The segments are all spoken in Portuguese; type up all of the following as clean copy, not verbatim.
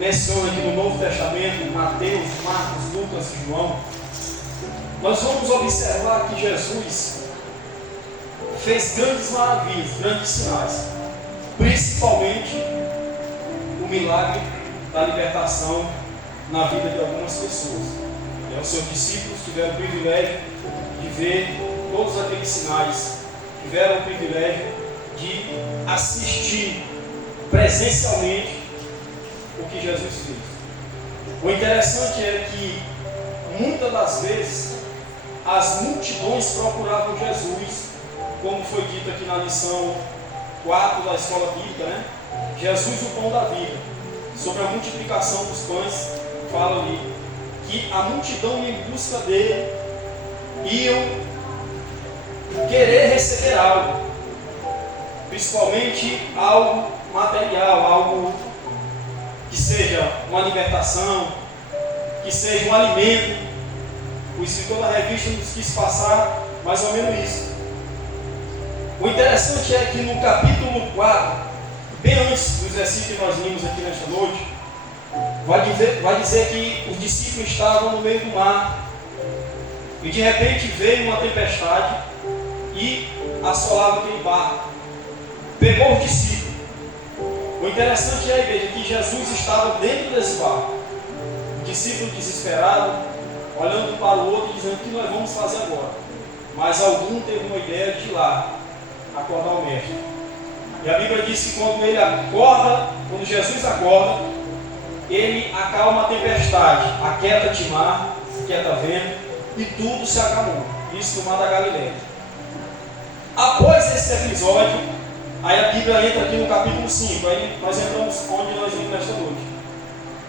menciona aqui no Novo Testamento, Mateus, Marcos, Lucas e João, nós vamos observar que Jesus fez grandes maravilhas, grandes sinais, principalmente o milagre da libertação na vida de algumas pessoas. Os seus discípulos tiveram o privilégio de ver todos aqueles sinais, tiveram o privilégio de assistir presencialmente o que Jesus fez. O interessante é que muitas das vezes as multidões procuravam Jesus, como foi dito aqui na lição 4 da escola bíblica, né? Jesus, o pão da vida. Sobre a multiplicação dos pães, fala ali que a multidão ia em busca dele, iam querer receber algo, principalmente algo material, algo que seja uma libertação, que seja um alimento. O escritor da revista nos quis passar mais ou menos isso. O interessante é que no capítulo 4, bem antes dos versículos que nós limos aqui nesta noite, vai dizer que os discípulos estavam no meio do mar e de repente veio uma tempestade e assolava aquele barco, pegou os discípulos. O interessante é, igreja, que Jesus estava dentro desse barco, o discípulo desesperado, olhando para o outro e dizendo: o que nós vamos fazer agora? Mas algum teve uma ideia de ir lá acordar o mestre. E a Bíblia diz que quando Jesus acorda, ele acalma a tempestade, aquieta o mar, aquieta vento, e tudo se acalmou. Isso no mar da Galileia. Após esse episódio, aí a Bíblia entra aqui no capítulo 5, aí nós entramos onde nós vimos nesta noite.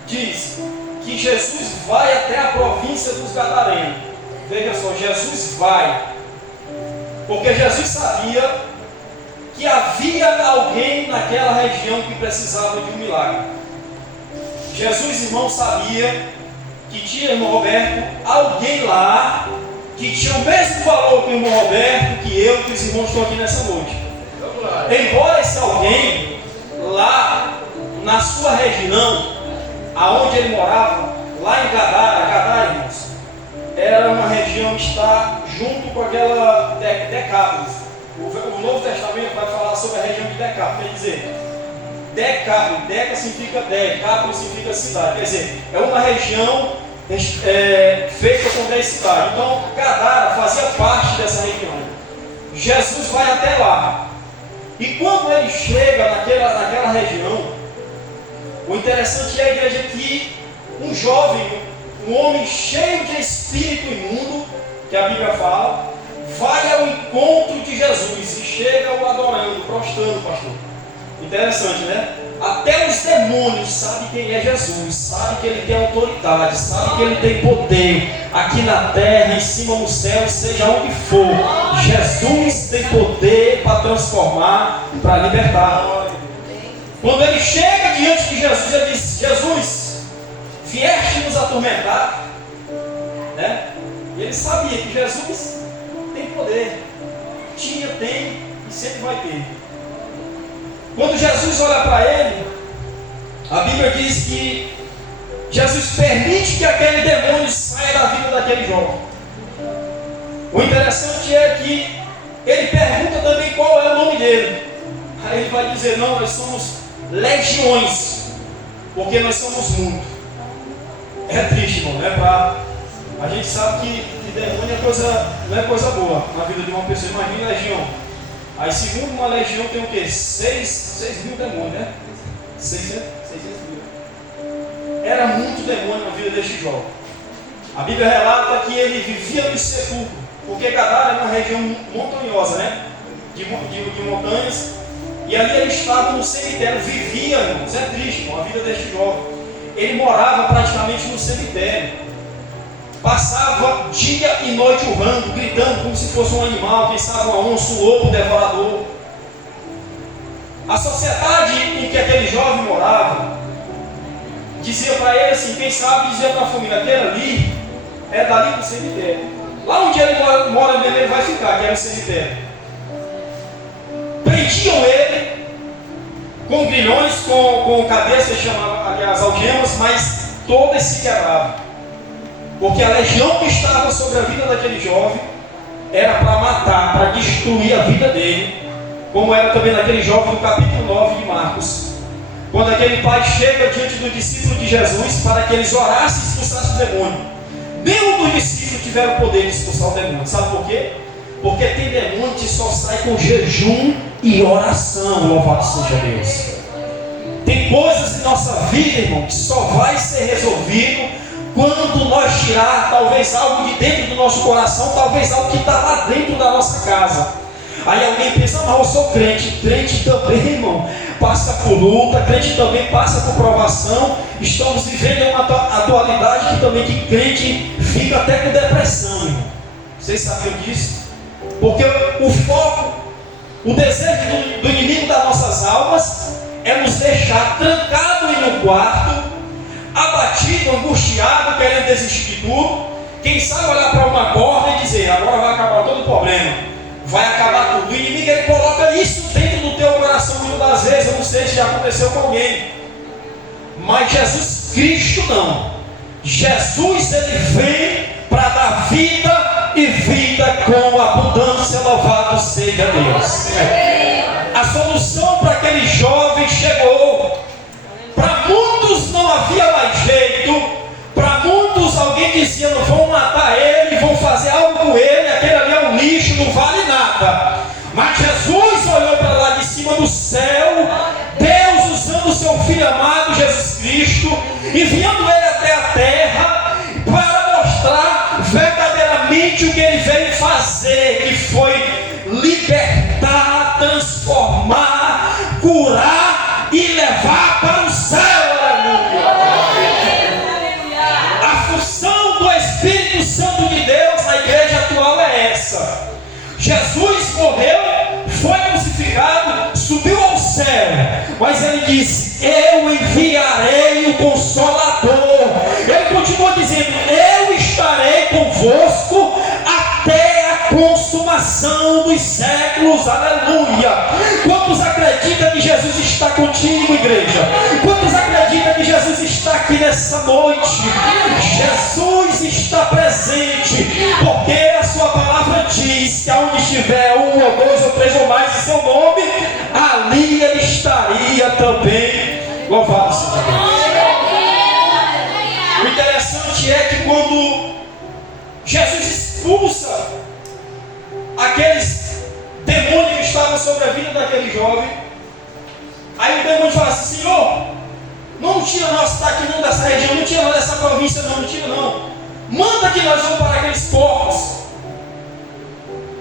Diz que Jesus vai até a província dos Gadarenos. Veja só, Jesus vai, porque Jesus sabia que havia alguém naquela região que precisava de um milagre. Jesus, irmão, sabia que tinha, irmão Roberto, alguém lá que tinha o mesmo valor que o irmão Roberto, que eu, que os irmãos estão aqui nessa noite. Embora esse alguém lá na sua região, aonde ele morava, lá em Gadara, irmãos, era uma região que está junto com aquela Decápolis. O Novo Testamento vai falar sobre a região de Decápolis, quer dizer, Decápolis, Deca significa 10, Cápolis significa cidade, quer dizer, é uma região feita com 10 cidades. Então, Gadara fazia parte dessa região. Jesus vai até lá. E quando ele chega naquela região, o interessante é, a igreja, que um jovem, um homem cheio de espírito imundo, que a Bíblia fala, vai ao encontro de Jesus e chega o adorando, prostrando, pastor. Interessante, né? Até os demônios sabem quem é Jesus, sabem que ele tem autoridade, sabem que ele tem poder aqui na terra, em cima no céu, seja onde for. Jesus tem poder para transformar, para libertar. Quando ele chega diante de Jesus, ele diz: Jesus, vieste nos atormentar, né? E ele sabia que Jesus tem poder, tinha, tem e sempre vai ter. Quando Jesus olha para ele, a Bíblia diz que Jesus permite que aquele demônio saia da vida daquele jovem. O interessante é que ele pergunta também qual é o nome dele. Aí ele vai dizer: não, nós somos legiões, porque nós somos muitos. É triste, irmão, né? A gente sabe que demônio não é coisa boa na vida de uma pessoa. Imagina legião. Aí, segundo uma legião, tem o quê? 6 mil demônios, né? 600 mil. Era muito demônio na vida deste jovem. A Bíblia relata que ele vivia no sepulcro, porque Gadara é uma região montanhosa, né? De montanhas. E ali ele estava no cemitério, vivia, irmãos. É triste, irmão, a vida deste jovem. Ele morava praticamente no cemitério. Passava dia e noite urrando, gritando como se fosse um animal, quem sabe uma onça, um lobo devorador. A sociedade em que aquele jovem morava dizia para ele assim, quem sabe dizia para a família: aquele ali é dali do cemitério. Lá onde ele mora mesmo, ele vai ficar, que é o cemitério. Prendiam ele com grilhões, com cabeça, chamava ali as algemas, mas todas se quebravam. Porque a legião que estava sobre a vida daquele jovem era para matar, para destruir a vida dele, como era também naquele jovem do capítulo 9 de Marcos. Quando aquele pai chega diante do discípulo de Jesus para que eles orassem e expulsassem o demônio. Nenhum dos discípulos tiveram o poder de expulsar o demônio. Sabe por quê? Porque tem demônio que só sai com jejum e oração. Louvado seja Deus. Tem coisas em nossa vida, irmão, que só vai ser resolvido quando nós tirar talvez algo de dentro do nosso coração, talvez algo que está lá dentro da nossa casa. Aí alguém pensa, mas eu sou crente. Crente também, irmão, passa por luta, crente também passa por provação. Estamos vivendo uma atualidade que também que crente fica até com depressão, irmão. Vocês sabiam disso? Porque o foco, o desejo do inimigo das nossas almas é nos deixar trancado em um quarto, abatido, angustiado, querendo desistir de tudo. Quem sabe olhar para uma corda e dizer, agora vai acabar todo o problema, vai acabar tudo. O inimigo ele coloca isso dentro do teu coração muitas das vezes. Eu não sei se já aconteceu com alguém, mas Jesus Cristo não. Jesus ele vem para dar vida e vida com abundância. Louvado seja Deus. A solução para aquele jovem chegou. Para muitos não havia mais jeito. Para muitos alguém dizia, não vão matar ele, vão fazer algo com ele, aquele ali é um lixo, não vale nada. Mas Jesus olhou para lá de cima do céu, Deus usando o seu Filho amado Jesus Cristo, enviando ele até a terra para mostrar verdadeiramente o que ele veio fazer, que foi libertar, transformar, curar e levar para o céu. Espírito Santo de Deus na igreja atual é essa. Jesus morreu, foi crucificado, subiu ao céu, mas ele disse, eu enviarei o Consolador. Ele continua dizendo, eu estarei convosco até a consumação dos séculos. Aleluia. Quantos acreditam que Jesus está contigo, igreja? Quantos acreditam que Jesus está aqui nessa noite? Jesus está presente, porque a sua palavra diz que aonde estiver um ou dois ou três ou mais em seu nome, ali ele estaria também. Louvado seja Deus. O interessante é que quando Jesus expulsa aqueles demônios que estavam sobre a vida daquele jovem, aí o demônio fala assim, Senhor, não tira nós daqui não dessa região, não tira nós dessa província não tira não. Manda que nós vamos para aqueles porcos.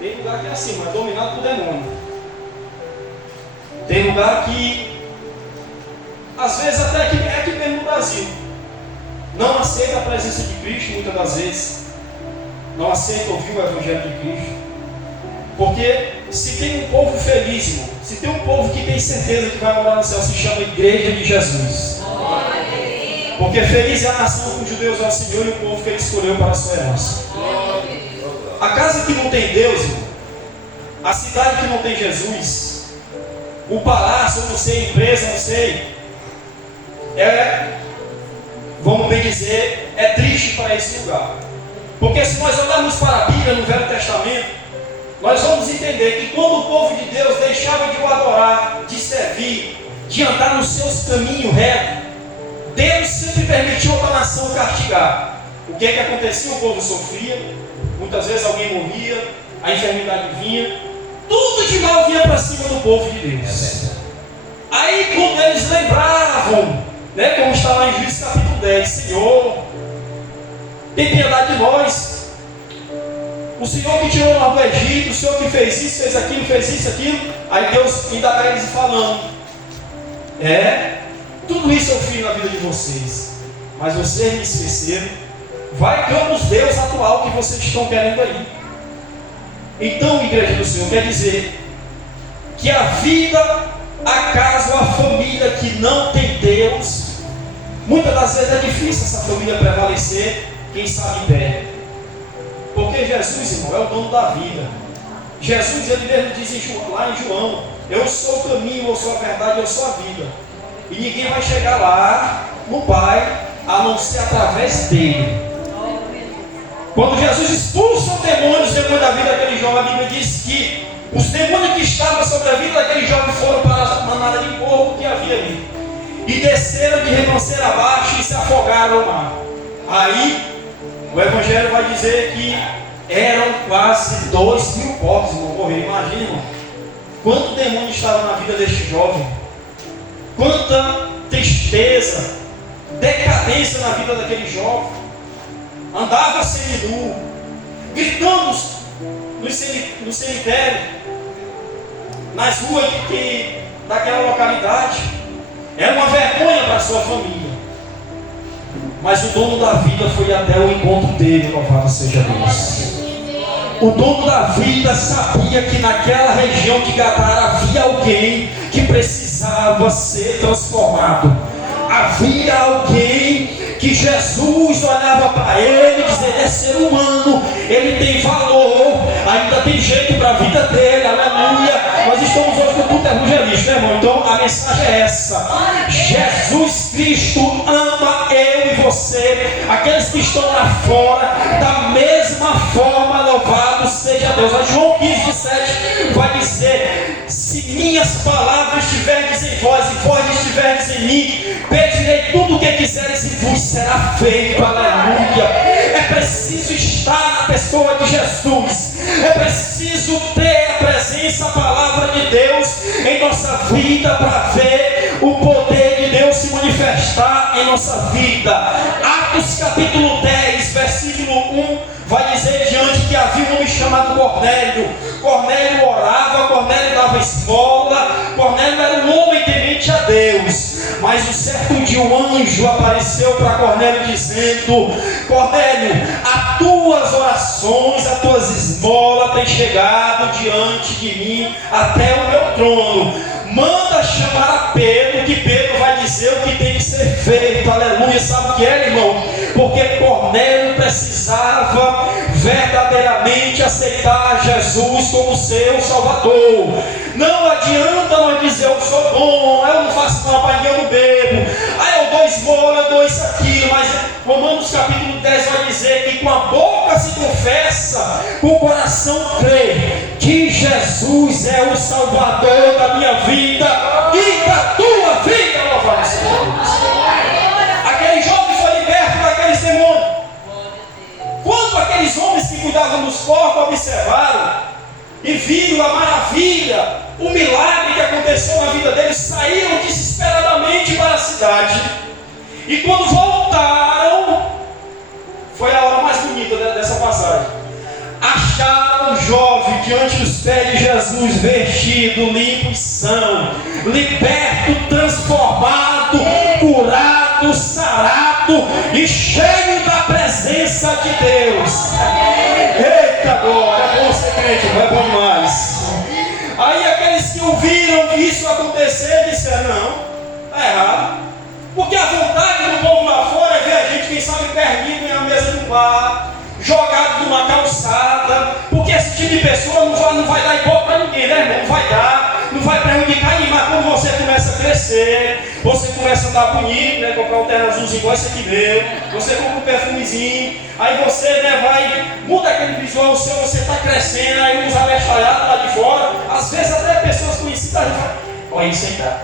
Tem lugar que é assim, mas dominado por demônio. Tem lugar que, às vezes até aqui mesmo no Brasil, não aceita a presença de Cristo muitas das vezes. Não aceita ouvir o Evangelho de Cristo. Porque se tem um povo feliz, irmão, se tem um povo que tem certeza que vai morar no céu, se chama Igreja de Jesus. Porque feliz é a nação cujo Deus é o Senhor e o povo que Ele escolheu para a sua herança. A casa que não tem Deus, irmão, a cidade que não tem Jesus, o palácio, eu não sei, a empresa, eu não sei, vamos bem dizer, é triste para esse lugar. Porque se nós olharmos para a Bíblia no Velho Testamento, nós vamos entender que quando o povo de Deus deixava de o adorar, de servir, de andar nos seus caminhos retos, Deus sempre permitiu outra nação castigar. O que é que acontecia? O povo sofria, muitas vezes alguém morria, a enfermidade vinha, tudo de mal vinha para cima do povo de Deus. Aí quando eles lembravam, como está lá em Juízes capítulo 10, Senhor, tem piedade de nós. O Senhor que tirou nós do Egito, o Senhor que fez isso, fez aquilo, fez isso, aquilo. Aí Deus ainda vai eles falando, tudo isso eu fiz na vida de vocês, mas vocês me esqueceram. Vai que os Deus atual que vocês estão querendo aí. Então, igreja do Senhor, quer dizer que a vida, a casa, a família que não tem Deus, muitas das vezes é difícil essa família prevalecer, quem sabe em pé. Porque Jesus, irmão, é o dono da vida. Jesus, ele mesmo diz lá em João, eu sou o caminho, eu sou a verdade, eu sou a vida. E ninguém vai chegar lá no Pai, a não ser através dele. Quando Jesus expulsa os demônios da vida daquele jovem, a Bíblia diz que os demônios que estavam sobre a vida daquele jovem foram para a manada de porco que havia ali, e desceram de ribanceira abaixo e se afogaram no mar. Aí o Evangelho vai dizer que eram quase 2.000 porcos, irmão, morrer. Imagina, irmão, quanto demônio estava na vida deste jovem, quanta tristeza, decadência na vida daquele jovem. Andava seminu, gritando no cemitério, nas ruas daquela localidade. Era uma vergonha para a sua família. Mas o dono da vida foi até o encontro dele, louvado seja Deus. O dono da vida sabia que naquela região de Gadara havia alguém que precisava ser transformado. Havia alguém que Jesus olhava para ele e dizia: ele é ser humano, ele tem valor, ainda tem jeito para a vida dele, aleluia. Nós estamos hoje no culto evangelista, né, irmão? Então a mensagem é essa: Jesus Cristo ama eu e você, aqueles que estão lá fora, da mesma forma, louvado seja Deus. A João 15:7 vai dizer: se minhas palavras estiverdes em vós e vós estiverdes em mim, pedirei tudo o que quiseres e vos será feito, aleluia. É preciso estar na pessoa de Jesus, é preciso ter a presença, a palavra de Deus em nossa vida para ver o poder de Deus se manifestar em nossa vida. Atos capítulo 10, versículo 1 vai dizer diante que havia um homem chamado Cornélio. Cornélio orava, Cornélio dava esmola, Cornélio era um homem temente a Deus. Mas um certo dia um anjo apareceu para Cornélio dizendo: Cornélio, as tuas orações, as tuas esmolas têm chegado diante de mim até o meu trono. Manda chamar a Pedro, que Pedro vai dizer o que tem que ser feito, aleluia. Sabe o que é, irmão? Porque Cornélio precisava verdadeiramente aceitar Jesus como seu Salvador. Não adianta nós dizer: eu sou bom, eu não faço mal para ninguém, eu não bebo, eu dou esmola, eu dou isso, aquilo. Mas Romanos capítulo 10 vai dizer que com a boca se confessa, com o coração crê que Jesus é o Salvador da minha vida e da tua vida, louvado seja Deus. Aquele jovem foi liberto daqueles demônios. Quando aqueles homens que cuidavam dos porcos observaram e viram a maravilha, o milagre que aconteceu na vida deles, saíram desesperadamente para a cidade. E quando voltaram, foi a hora mais bonita dessa passagem. Acharam o jovem diante dos pés de Jesus, vestido, limpo e são, liberto, transformado, curado, sarado e cheio da presença de Deus. Eita glória, é bom ser crente, não é bom demais. Aí aqueles que ouviram isso acontecer disseram: não, está errado. Porque a vontade do povo lá fora é ver a gente, quem sabe, perdido em uma mesa de um bar, jogado numa calçada. Porque esse tipo de pessoa não vai dar igual para ninguém, né, irmão? Não vai dar, não vai prejudicar ninguém. Mas quando você começa a crescer, você começa a andar bonito, né? Comprar um terno azulzinho igual esse aqui meu, você compra um perfumezinho, aí você, né, vai, muda aquele visual seu, você está crescendo, aí usa abestalhado lá de fora. Às vezes até pessoas conhecidas falam: olha isso aí, tá?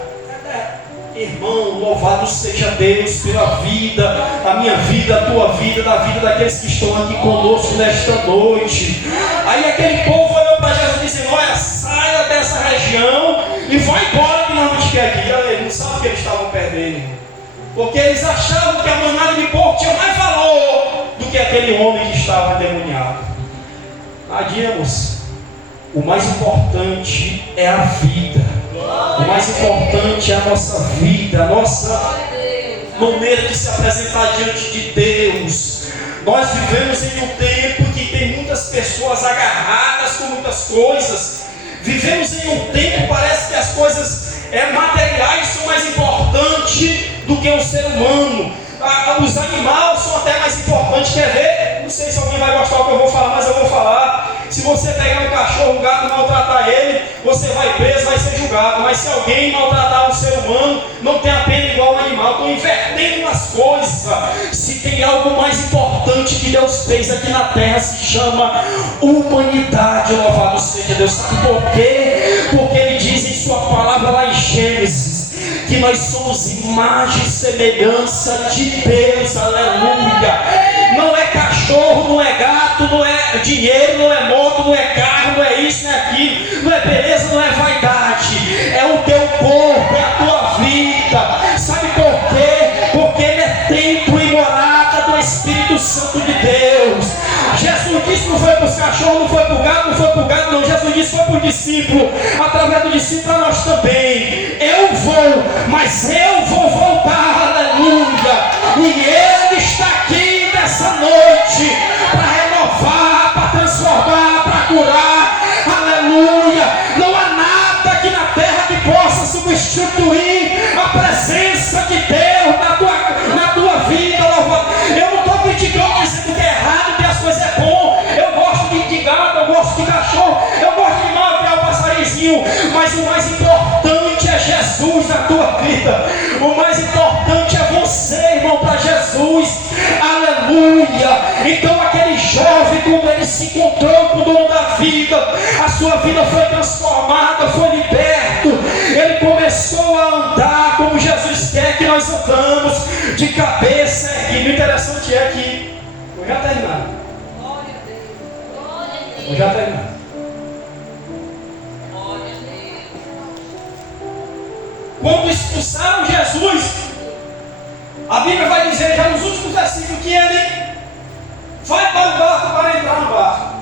Irmão, louvado seja Deus pela vida, a minha vida, a tua vida, da vida daqueles que estão aqui conosco nesta noite. Aí aquele povo olhou para Jesus dizendo: olha, saia dessa região e vai embora que nós não te quer aqui. Eles não sabem o que eles estavam perdendo, porque eles achavam que a manada de porco tinha mais valor do que aquele homem que estava endemoniado. Adíamos, o mais importante é a vida. O mais importante é a nossa vida, a nossa maneira de se apresentar diante de Deus. Nós vivemos em um tempo que tem muitas pessoas agarradas com muitas coisas. Vivemos em um tempo, parece que as coisas materiais são mais importantes do que o ser humano. Os animais são até mais importantes. Quer ver? Não sei se alguém vai gostar do que eu vou falar, mas eu vou falar. Se você pegar um cachorro, um gato e maltratar ele, você vai preso, vai ser julgado. Mas se alguém maltratar um ser humano, não tem a pena igual um animal. Estão invertendo as coisas. Se tem algo mais importante que Deus fez aqui na terra, se chama humanidade. Louvado seja Deus. Sabe por quê? Porque Ele diz em sua palavra lá em Gênesis que nós somos imagem e semelhança de Deus. Aleluia. Não é cachorro, não é gato, não é dinheiro, não é moto, não é carro, não é isso, não é aquilo, não é beleza, não é vaidade. É o teu corpo, é a tua vida. Sabe por quê? Porque ele é templo e morada do Espírito Santo de Deus. Jesus disse: não foi para os cachorros, não foi para o gato, não foi para o gado, não. Jesus disse: foi para o discípulo. Através do discípulo a nós também. Eu vou, mas eu vou voltar. Aleluia. E Ele está aqui nessa noite para renovar, para transformar, para curar. Aleluia. Não há nada aqui na terra que possa substituir a presença de Deus na tua vida. Eu não estou criticando, dizendo que é errado, que as coisas é bom. Eu gosto de gato, eu gosto de cachorro, eu gosto de maltratar o passarinho. Mas o mais importante é Jesus na tua vida. O mais importante é você, irmão, para Jesus. Aleluia. Então aquele jovem, quando ele se encontrou com o dono da vida, a sua vida foi transformada, foi liberto. Ele começou a andar como Jesus quer que nós andamos, de cabeça erguida. O interessante é que eu já terminado. Eu já terminado. Quando expulsaram Jesus, a Bíblia vai dizer já nos últimos versículos que ele vai para o barco para entrar no barco.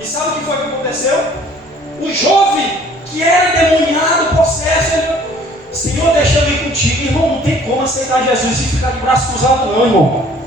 E sabe o que foi que aconteceu? O jovem que era endemoniado, possesso, ele: Senhor, deixa eu ir contigo. Irmão, não tem como aceitar Jesus e ficar de braço cruzado, não, irmão.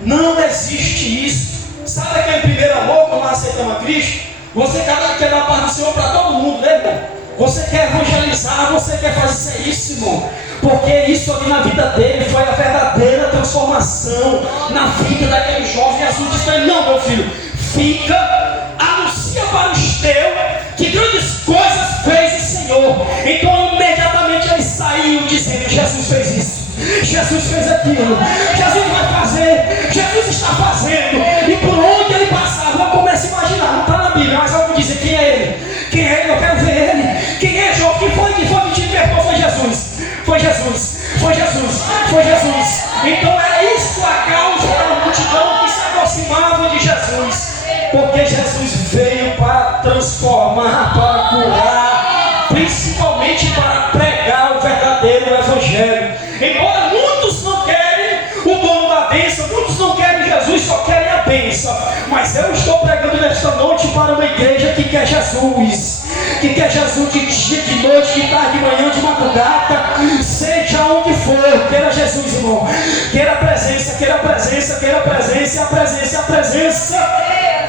Não existe isso. Sabe aquele primeiro amor quando nós aceitamos a Cristo? Você quer dar a paz do Senhor para todo mundo, né, irmão? Você quer evangelizar, você quer fazer isso, irmão. Porque isso ali na vida dele foi a verdadeira transformação na vida daquele jovem. Jesus disse para ele: não, meu filho, fica, anuncia para os teus que grandes coisas fez o Senhor. Então imediatamente ele saiu dizendo: Jesus fez isso, Jesus fez aquilo, Jesus vai fazer, Jesus está fazendo. E por onde ele passava, eu começo a imaginar, não está na Bíblia, mas algo dizer: quem é ele? Quem é ele? Eu quero ver ele. Quem é João? Quem foi que te libertou? Foi Jesus. Foi Jesus. Foi Jesus. Foi Jesus. Então era isso a causa da multidão que se aproximava de Jesus. Porque Jesus veio para transformar, para curar, principalmente para pregar o verdadeiro Evangelho. Embora muitos não querem o dono da bênção, muitos não querem Jesus, só querem a bênção. Mas eu estou pregando nesta noite para uma igreja que quer Jesus. Que quer Jesus de dia, de noite, de tarde, de manhã, de madrugada, seja onde for, queira Jesus, irmão. Queira a presença, queira a presença, queira a presença, a presença, a presença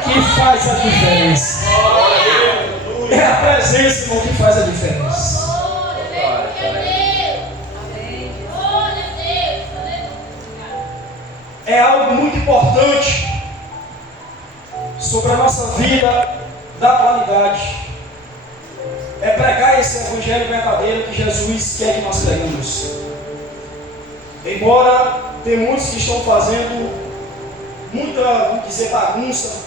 que faz a diferença. É a presença, irmão, que faz a diferença. É algo muito importante sobre a nossa vida da qualidade. É pregar esse evangelho verdadeiro que Jesus quer que nós pregamos. Embora tem muitos que estão fazendo muita, vamos dizer, bagunça,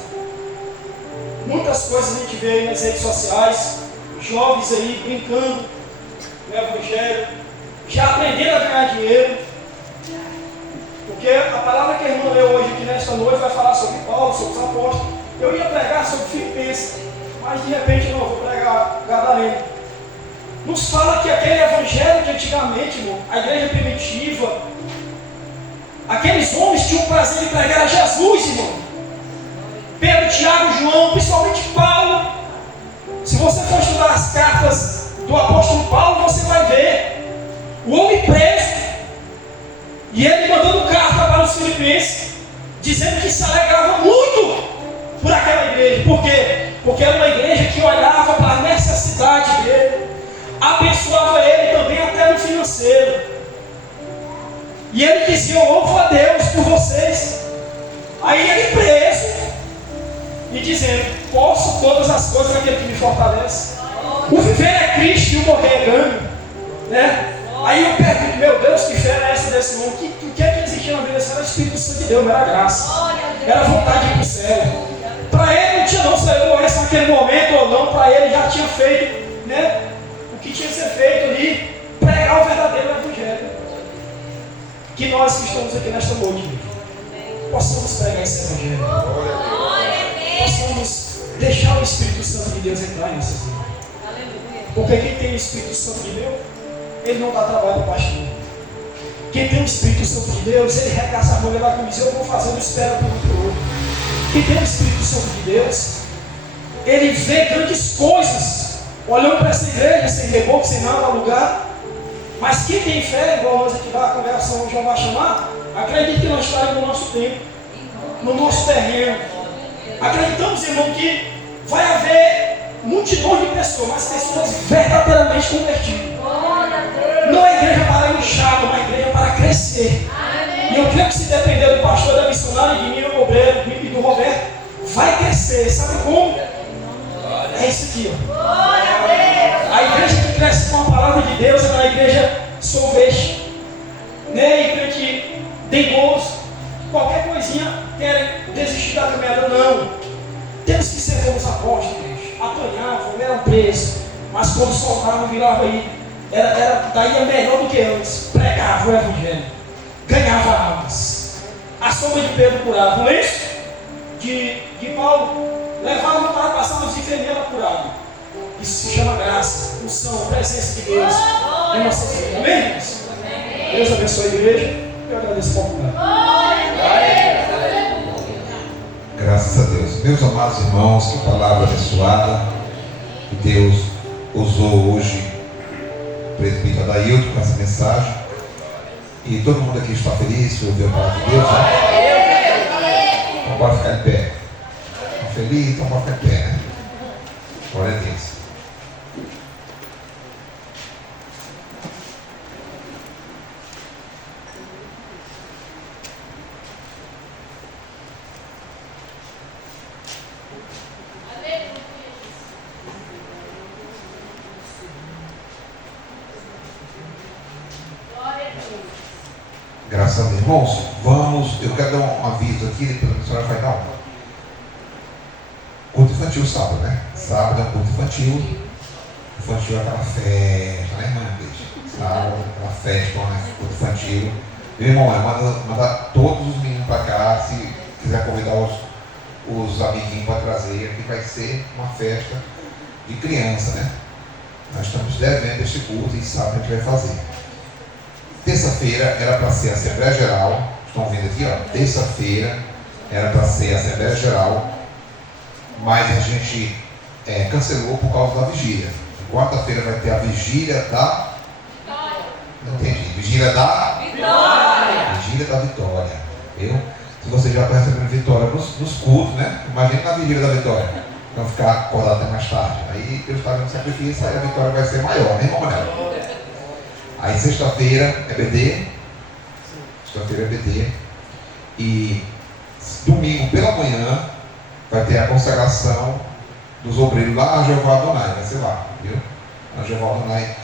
muitas coisas a gente vê aí nas redes sociais, jovens aí brincando no evangelho, já aprendendo a ganhar dinheiro. Porque a palavra que a irmã leu hoje aqui nesta noite vai falar sobre Paulo, sobre os apóstolos. Eu ia pregar sobre Filipenses, mas de repente não, vou pregar Gadareno. Nos fala que aquele evangelho de antigamente, irmão, a igreja primitiva, aqueles homens tinham o prazer de pregar a Jesus, irmão. Pedro, Tiago, João, principalmente Paulo. Se você for estudar as cartas do apóstolo Paulo, você vai ver o homem preso e ele mandando carta para os filipenses, dizendo que se alegrava muito por aquela igreja. Por quê? Porque era uma igreja que olhava para a necessidade dele, abençoava ele também até no financeiro. E ele dizia: eu louvo a Deus por vocês. Aí ele preso, e dizendo: posso todas as coisas naquele que me fortalece. O viver é Cristo e o morrer é ganho, né? Aí eu pergunto: meu Deus, que fé era essa desse homem? O que é que existia na vida desse? Era o Espírito Santo de Deus, não era graça, era vontade de ir para o céu. Para ele não tinha não se ele morresse naquele momento ou não. Para ele já tinha feito, né, o que tinha que ser feito ali, pregar o verdadeiro evangelho. Que nós que estamos aqui nesta noite possamos pregar esse evangelho, possamos deixar o Espírito Santo de Deus entrar em nossas vidas. Porque quem tem o Espírito Santo de Deus, ele não dá trabalho para o pastor. Quem tem o Espírito Santo de Deus, ele regaça a mão, ele vai como dizer: eu vou fazendo, espera para o outro. Quem tem o Espírito Santo de Deus, ele vê grandes coisas, olhando para essa igreja, sem reboco, sem nada a lugar. Mas quem tem fé, igual nós aqui da congregação João vai chamar, acredita que nós estaremos no nosso tempo, no nosso terreno. Acreditamos, irmão, que vai haver multidões de pessoas, mas pessoas verdadeiramente convertidas. Não é igreja para inchar, não é igreja para crescer. E eu creio que se depender do pastor, da missionária, de mim, do obreiro, e do Roberto, vai crescer. Sabe como? É isso aqui, ó. A igreja que cresce com a palavra de Deus é uma igreja sorvete, né? Igreja que tem gols, qualquer coisinha querem desistir da caminhada. Não. Temos que ser como os apóstolos, igreja. Apanhavam, eram presos, mas quando soltavam, viravam aí. Daí melhor do que antes. Pregavam o evangelho, ganhava almas. A sombra de Pedro curava. Não é isso? De Paulo, levavam para passar nos enfermeiros curados. Isso se chama graça, unção, presença de Deus em nossas vidas. Amém, irmãos? Deus abençoe a igreja. Eu agradeço por oportunidade. Graças a Deus. Meus amados irmãos, que palavra abençoada que Deus usou hoje o presbítero Adailton com essa mensagem. E todo mundo aqui está feliz por ouvir a palavra de Deus, né? Então pode ficar em pé. Está feliz? Então pode ficar em pé, né? Glória a Deus. Graças a Deus. Irmãos, eu quero dar um aviso aqui, depois a senhora vai dar um. Culto infantil sábado, né? Sábado é um culto infantil. Infantil é aquela festa, né, irmã? Sábado, aquela festa, né? Culto infantil. Meu irmão, manda todos os meninos para cá, se quiser convidar os amiguinhos para trazer, aqui vai ser uma festa de criança, né? Nós estamos devendo este culto e sábado a gente vai fazer. Terça-feira era para ser a Assembleia Geral. Estão vendo aqui, ó? Terça-feira era para ser a Assembleia Geral, mas a gente cancelou por causa da vigília. Quarta-feira vai ter a vigília da... Não entendi. Vigília da... Vitória. Vigília da Vitória. Viu? Se você já está recebendo vitória nos cultos, né? Imagina na vigília da Vitória. Vão ficar acordado até mais tarde. Aí Deus está vendo o sacrifício, aí a vitória vai ser maior, né, irmão? Aí sexta-feira é BD. Sexta-feira é BD. E domingo pela manhã vai ter a consagração dos obreiros lá na Jeová Adonai. Vai ser lá, viu? Na Jeová Adonai.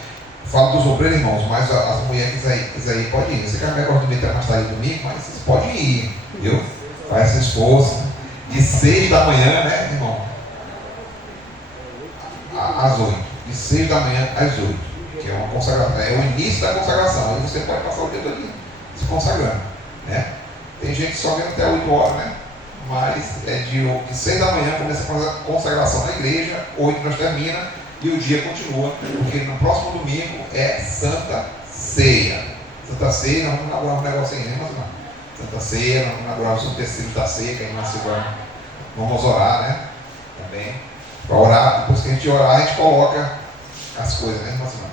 Falo dos obreiros, irmãos, mas as mulheres quiser ir, pode ir. Você quer negócio de meter mais tarde domingo, mas vocês podem ir, viu? Faz esse esforço. De 6 da manhã, né, irmão? Às 8. De 6 da manhã às 8. Que é uma consagração, é o início da consagração. Aí você pode passar o dedo ali se consagrando, né? Tem gente que só vem até 8 horas, né? Mas é de 6 da manhã começa a consagração na igreja, 8 nós termina e o dia continua, porque no próximo domingo é Santa Ceia. Santa Ceia, nós vamos inaugurar um negócio aí, né, mas não. Santa Ceia, nós vamos inaugurar os utensílios da ceia, que aí nós vamos orar, né? Também. Para orar, depois que a gente orar, a gente coloca as coisas, né, mas não.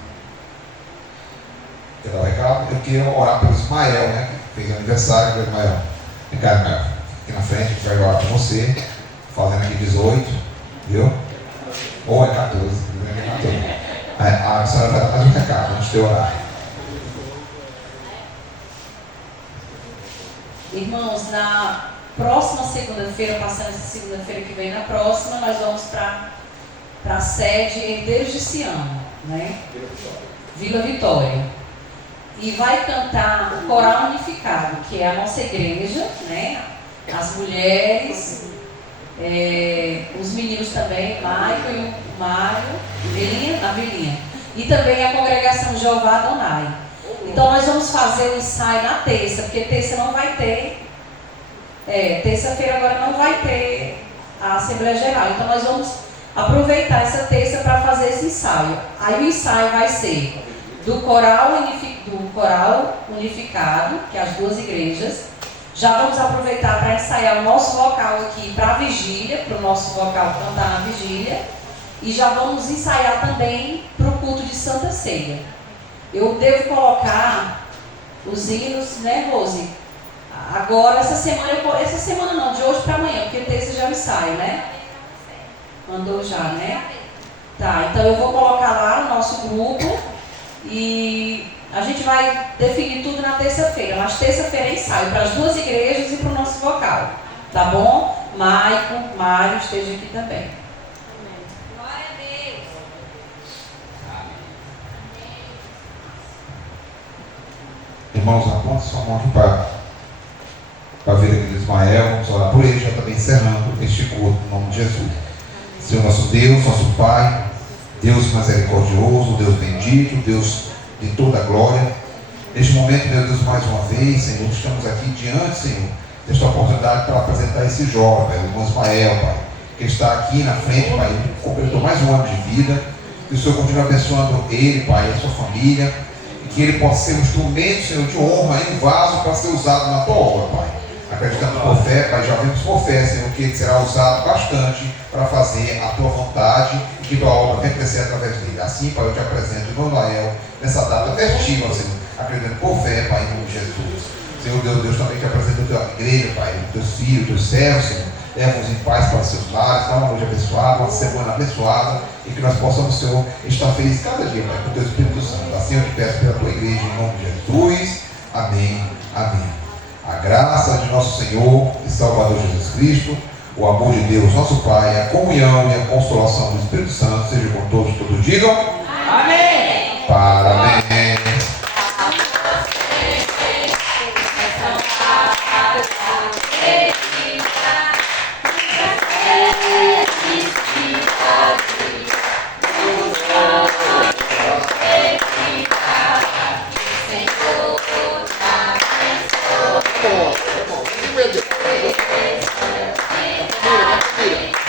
Quer dar um recado? Eu queria orar pelo Ismael, né? Que fez aniversário pelo Ismael. Vem cá, Ismael. Aqui na frente, a gente vai orar com você. Fazendo aqui 18, viu? Ou é 14, é 14. A senhora vai dar mais um recado antes de orar. Irmãos, próxima segunda-feira, passando essa segunda-feira que vem na próxima, nós vamos para a sede Herdeiros de Sião, né? Vila Vitória. E vai cantar o Coral Unificado, que é a nossa igreja, né? As mulheres, os meninos também, Michael e o Mário, a Belinha. E também a congregação Jeová Adonai. Então nós vamos fazer o ensaio na terça, porque terça não vai ter. Terça-feira agora não vai ter a Assembleia Geral. Então nós vamos aproveitar essa terça para fazer esse ensaio. Aí o ensaio vai ser do coral unificado, que é as duas igrejas. Já vamos aproveitar para ensaiar o nosso vocal aqui para a vigília, para o nosso vocal cantar na vigília. E já vamos ensaiar também para o culto de Santa Ceia. Eu devo colocar os hinos, né, Rose? Agora, essa semana não, de hoje para amanhã, porque terça já é o ensaio, né? Mandou já, né? Tá, então eu vou colocar lá no nosso grupo e a gente vai definir tudo na terça-feira. Mas terça-feira é ensaio para as duas igrejas e para o nosso vocal. Tá bom? Mário esteja aqui também. Glória a Deus. Irmãos, aponte sua mão aqui para ver aquele Ismael. Vamos orar por ele, já também encerrando este culto, em nome de Jesus. Senhor nosso Deus, nosso Pai, Deus misericordioso, Deus bendito, Deus de toda a glória. Neste momento, meu Deus, mais uma vez, Senhor, estamos aqui diante, Senhor, desta oportunidade para apresentar esse jovem, o irmão Ismael, Pai, que está aqui na frente, Pai, completou mais um ano de vida. Que o Senhor continue abençoando ele, Pai, a sua família, e que ele possa ser um instrumento, Senhor, de honra e um vaso para ser usado na tua obra, Pai. Acreditamos por fé, Pai, já vimos por fé, Senhor, que ele será usado bastante para fazer a tua vontade e que tua obra venha crescer através dele. Assim, Pai, eu te apresento o irmão Noel nessa data festiva, Senhor, acreditando por fé, Pai, em nome de Jesus. Senhor Deus, também te apresento a tua igreja, Pai, os teus filhos, os teus servos, Senhor. Leva-os em paz para os seus lares, dá uma noite abençoada, uma semana abençoada e que nós possamos, Senhor, estar felizes cada dia, Pai, com o teu Espírito Santo. Assim eu te peço pela tua igreja, em nome de Jesus. Amém. Amém. A graça de nosso Senhor e Salvador Jesus Cristo, o amor de Deus, nosso Pai, a comunhão e a consolação do Espírito Santo seja com todos digam. Amém. Parabéns. Come on, come on. You ready? Come on. Come on.